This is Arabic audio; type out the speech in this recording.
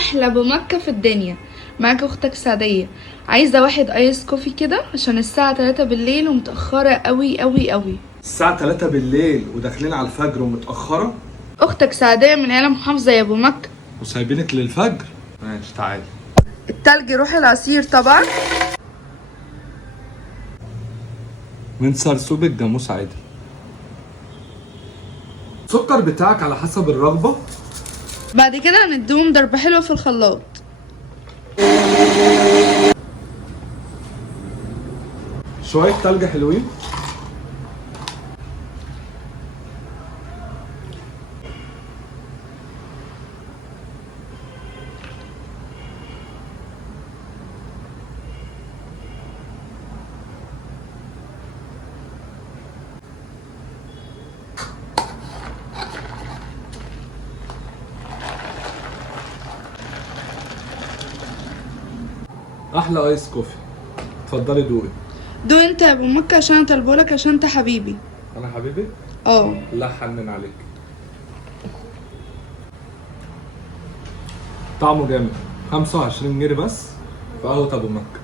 احلى ابو مكة في الدنيا. معاك اختك سعدية. عايزة واحد ايس كوفي كده عشان الساعة 3 بالليل ومتأخرة قوي قوي قوي. الساعة 3 بالليل وداخلين على الفجر ومتأخرة اختك سعدية من عيلة محافظة يا ابو مكة. وسايبينك للفجر. ماشي تعالي. التلج روح العصير طبعا. من سرسوب الجاموس عادي. السكر بتاعك على حسب الرغبة. بعد كده هنديهم ضربة حلوة في الخلاط. شوية تلج حلوين. أحلى آيس كوفي. اتفضلي دوقي. دو انت يا ابو مكة عشان اطلبهولك عشان انت حبيبي. أنا حبيبي؟ اه. لا حنن عليك. طعمه جامد. 25 جنيه بس في قهوة أبو مكة.